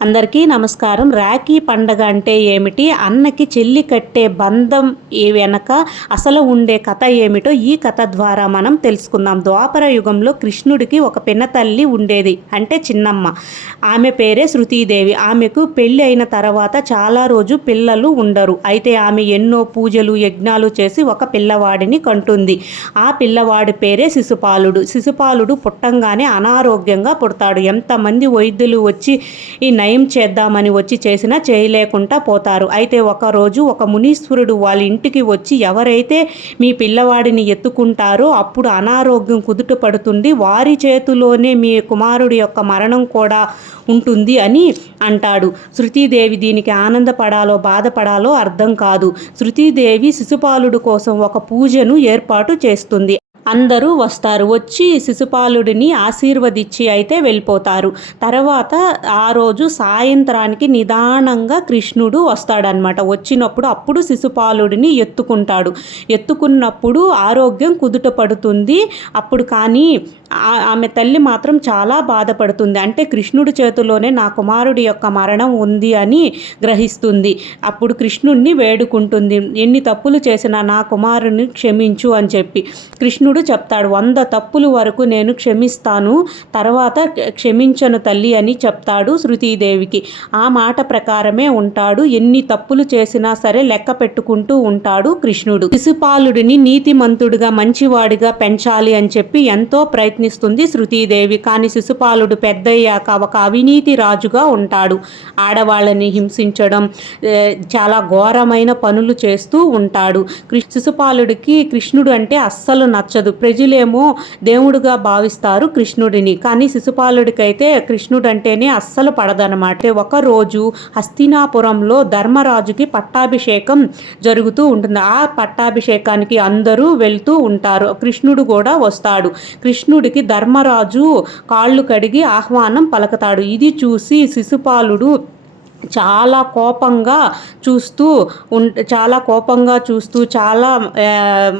అందరికీ నమస్కారం. రాఖీ పండగ అంటే ఏమిటి, అన్నకి చెల్లి కట్టే బంధం వెనక అసలు ఉండే కథ ఏమిటో ఈ కథ ద్వారా మనం తెలుసుకుందాం. ద్వాపర యుగంలో కృష్ణుడికి ఒక పినతల్లి ఉండేది, అంటే చిన్నమ్మ. ఆమె పేరే శృతీదేవి. ఆమెకు పెళ్ళి అయిన తర్వాత చాలా రోజు పిల్లలు ఉండరు. అయితే ఆమె ఎన్నో పూజలు యజ్ఞాలు చేసి ఒక పిల్లవాడిని కంటుంది. ఆ పిల్లవాడి పేరే శిశుపాలుడు. శిశుపాలుడు పుట్టంగానే అనారోగ్యంగా పుడతాడు. ఎంతమంది వైద్యులు వచ్చి ఈ నయం చేద్దామని వచ్చి చేసినా చేయలేకుండా పోతారు. అయితే ఒకరోజు ఒక మునీశ్వరుడు వాళ్ళ ఇంటికి వచ్చి, ఎవరైతే మీ పిల్లవాడిని ఎత్తుకుంటారో అప్పుడు అనారోగ్యం కుదుట పడుతుంది, వారి చేతిలోనే మీ కుమారుడి యొక్క మరణం కూడా ఉంటుంది అని అంటాడు. శృతీదేవి దీనికి ఆనందపడాలో బాధపడాలో అర్థం కాదు. శృతీదేవి శిశుపాలుడు కోసం ఒక పూజను ఏర్పాటు చేస్తుంది. అందరూ వస్తారు. వచ్చి శిశుపాలుడిని ఆశీర్వదించి అయితే వెళ్ళిపోతారు. తర్వాత ఆ రోజు సాయంత్రానికి నిదానంగా కృష్ణుడు వస్తాడనమాట. వచ్చినప్పుడు అప్పుడు శిశుపాలుడిని ఎత్తుకుంటాడు. ఎత్తుకున్నప్పుడు ఆరోగ్యం కుదుట పడుతుంది. అప్పుడు కానీ ఆమె తల్లి మాత్రం చాలా బాధపడుతుంది. అంటే కృష్ణుడి చేతిలోనే నా కుమారుడి యొక్క మరణం ఉంది అని గ్రహిస్తుంది. అప్పుడు కృష్ణుడిని వేడుకుంటుంది, ఎన్ని తప్పులు చేసినా నా కుమారుని క్షమించు అని చెప్పి. కృష్ణుడు చెప్తాడు, 100 తప్పులు వరకు నేను క్షమిస్తాను, తర్వాత క్షమించను తల్లి అని చెప్తాడు శృతీదేవికి. ఆ మాట ప్రకారమే ఉంటాడు. ఎన్ని తప్పులు చేసినా సరే లెక్క పెట్టుకుంటూ ఉంటాడు కృష్ణుడు. శిశుపాలుడిని నీతిమంతుడిగా మంచివాడిగా పెంచాలి అని చెప్పి ఎంతో ప్రయత్నిస్తుంది శృతీదేవి. కానీ శిశుపాలుడు పెద్దయ్యాక ఒక అవినీతి రాజుగా ఉంటాడు. ఆడవాళ్ళని హింసించడం, చాలా ఘోరమైన పనులు చేస్తూ ఉంటాడు. శిశుపాలుడికి కృష్ణుడు అంటే అస్సలు నచ్చదు. ప్రజలేమో దేవుడుగా భావిస్తారు కృష్ణుడిని, కానీ శిశుపాలుడికైతే కృష్ణుడు అంటేనే అస్సలు పడదనమాట. ఒకరోజు హస్తినాపురంలో ధర్మరాజుకి పట్టాభిషేకం జరుగుతూ ఉంటుంది. ఆ పట్టాభిషేకానికి అందరూ వెళ్తూ ఉంటారు. కృష్ణుడు కూడా వస్తాడు. కృష్ణుడికి ధర్మరాజు కాళ్ళు కడిగి ఆహ్వానం పలుకుతాడు. ఇది చూసి శిశుపాలుడు చాలా కోపంగా చూస్తూ చాలా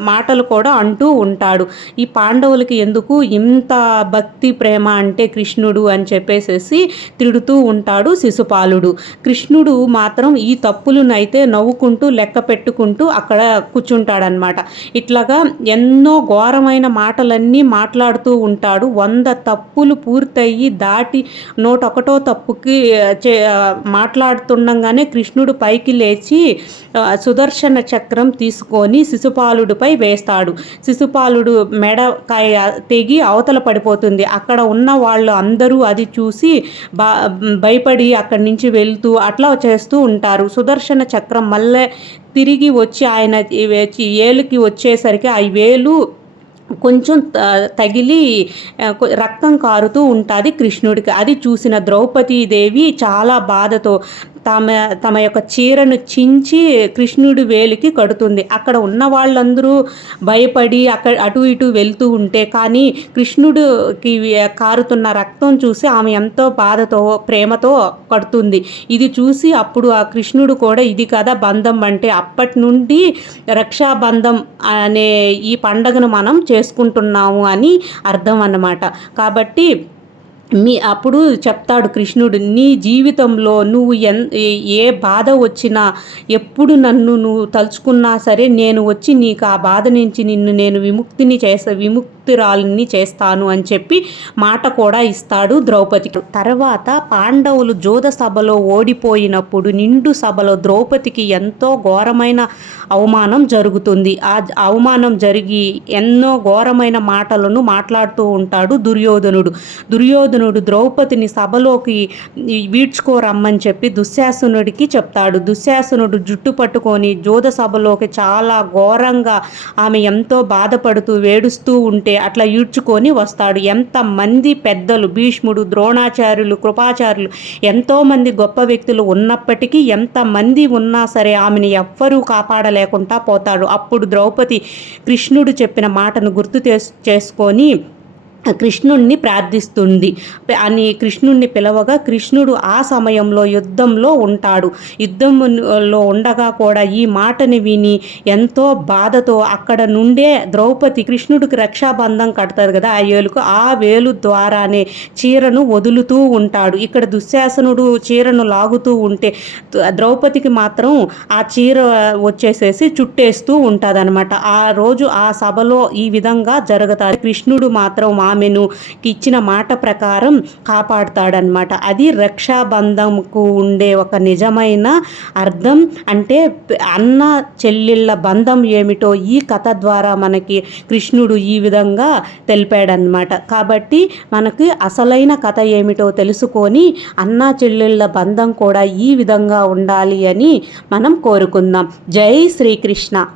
మాటలు కూడా అంటూ ఉంటాడు. ఈ పాండవులకి ఎందుకు ఇంత భక్తి ప్రేమ అంటే కృష్ణుడు అని చెప్పేసి తిడుతూ ఉంటాడు శిశుపాలుడు. కృష్ణుడు మాత్రం ఈ తప్పులనైతే నవ్వుకుంటూ లెక్క పెట్టుకుంటూ అక్కడ కూర్చుంటాడనమాట. ఇట్లాగా ఎన్నో ఘోరమైన మాటలన్నీ మాట్లాడుతూ ఉంటాడు. 100 తప్పులు పూర్తయి దాటి 101వ తప్పుకి మాట్లాడుతుండగానే కృష్ణుడు పైకి లేచి సుదర్శన చక్రం తీసుకొని శిశుపాలుడిపై వేస్తాడు. శిశుపాలుడు మెడ తెగి అవతల పడిపోతుంది. అక్కడ ఉన్న వాళ్ళు అందరూ అది చూసి భయపడి అక్కడి నుంచి వెళ్తూ అట్లా చేస్తూ ఉంటారు. సుదర్శన చక్రం మళ్ళీ తిరిగి వచ్చి ఆయన ఏలుకి వచ్చేసరికి ఆ వేలు కొంచెం తగిలి రక్తం కారుతూ ఉంటుంది కృష్ణుడికి. అది చూసిన ద్రౌపదీదేవి చాలా బాధతో తమ యొక్క చీరను చించి కృష్ణుడి వేలికి కడుతుంది. అక్కడ ఉన్న వాళ్ళందరూ భయపడి అటు ఇటు వెళ్తూ ఉంటే, కానీ కృష్ణుడికి కారుతున్న రక్తం చూసి ఆమె ఎంతో బాధతో ప్రేమతో కడుతుంది. ఇది చూసి అప్పుడు ఆ కృష్ణుడు కూడా ఇది కదా బంధం అంటే, అప్పటి నుండి రక్షాబంధం అనే ఈ పండగను మనం చేసుకుంటున్నాము అని అర్థం అన్నమాట. కాబట్టి అప్పుడు చెప్తాడు కృష్ణుడు, నీ జీవితంలో నువ్వు ఏ బాధ వచ్చినా ఎప్పుడు నన్ను నువ్వు తలుచుకున్నా సరే నేను వచ్చి నీకు ఆ బాధ నుంచి నేను విముక్తురాలిని చేస్తాను అని చెప్పి మాట కూడా ఇస్తాడు ద్రౌపదికి. తర్వాత పాండవులు జోద సభలో ఓడిపోయినప్పుడు నిండు సభలో ద్రౌపదికి ఎంతో ఘోరమైన అవమానం జరుగుతుంది. ఆ అవమానం జరిగి ఎన్నో ఘోరమైన మాటలను మాట్లాడుతూ ఉంటాడు దుర్యోధనుడు ద్రౌపదిని సభలోకి వీడ్చుకోరమ్మని చెప్పి దుశ్శాసనుడికి చెప్తాడు. దుశ్శాసనుడు జుట్టు పట్టుకొని జోద సభలోకి చాలా ఘోరంగా ఆమె ఎంతో బాధపడుతూ వేడుస్తూ ఉంటే అట్లా ఈడ్చుకొని వస్తాడు. ఎంతమంది పెద్దలు, భీష్ముడు, ద్రోణాచార్యులు, కృపాచార్యులు, ఎంతోమంది గొప్ప వ్యక్తులు ఉన్నప్పటికీ ఎంతమంది ఉన్నా సరే ఆమెను ఎవ్వరూ కాపాడలేకుండా పోతాడు. అప్పుడు ద్రౌపది కృష్ణుడు చెప్పిన మాటను గుర్తు చేసుకొని కృష్ణుణ్ణి ప్రార్థిస్తుంది అని కృష్ణుణ్ణి పిలవగా కృష్ణుడు ఆ సమయంలో యుద్ధంలో ఉంటాడు. యుద్ధంలో ఉండగా కూడా ఈ మాటని విని ఎంతో బాధతో అక్కడ నుండే ద్రౌపది కృష్ణుడికి రక్షాబంధం కడతారు కదా ఆ ఏలుకు, ఆ వేలు ద్వారానే చీరను వదులుతూ ఉంటాడు. ఇక్కడ దుశ్శాసనుడు చీరను లాగుతూ ఉంటే ద్రౌపదికి మాత్రం ఆ చీర వచ్చేసేసి చుట్టేస్తూ ఉంటుందన్నమాట. ఆ రోజు ఆ సభలో ఈ విధంగా జరుగుతారు. కృష్ణుడు మాత్రం ఆమెను ఇచ్చిన మాట ప్రకారం కాపాడుతాడనమాట. అది రక్షాబంధంకు ఉండే ఒక నిజమైన అర్థం. అంటే అన్న చెల్లెళ్ళ బంధం ఏమిటో ఈ కథ ద్వారా మనకి కృష్ణుడు ఈ విధంగా తెలిపాడనమాట. కాబట్టి మనకి అసలైన కథ ఏమిటో తెలుసుకొని అన్న చెల్లెళ్ళ బంధం కూడా ఈ విధంగా ఉండాలి అని మనం కోరుకుందాం. జై శ్రీకృష్ణ.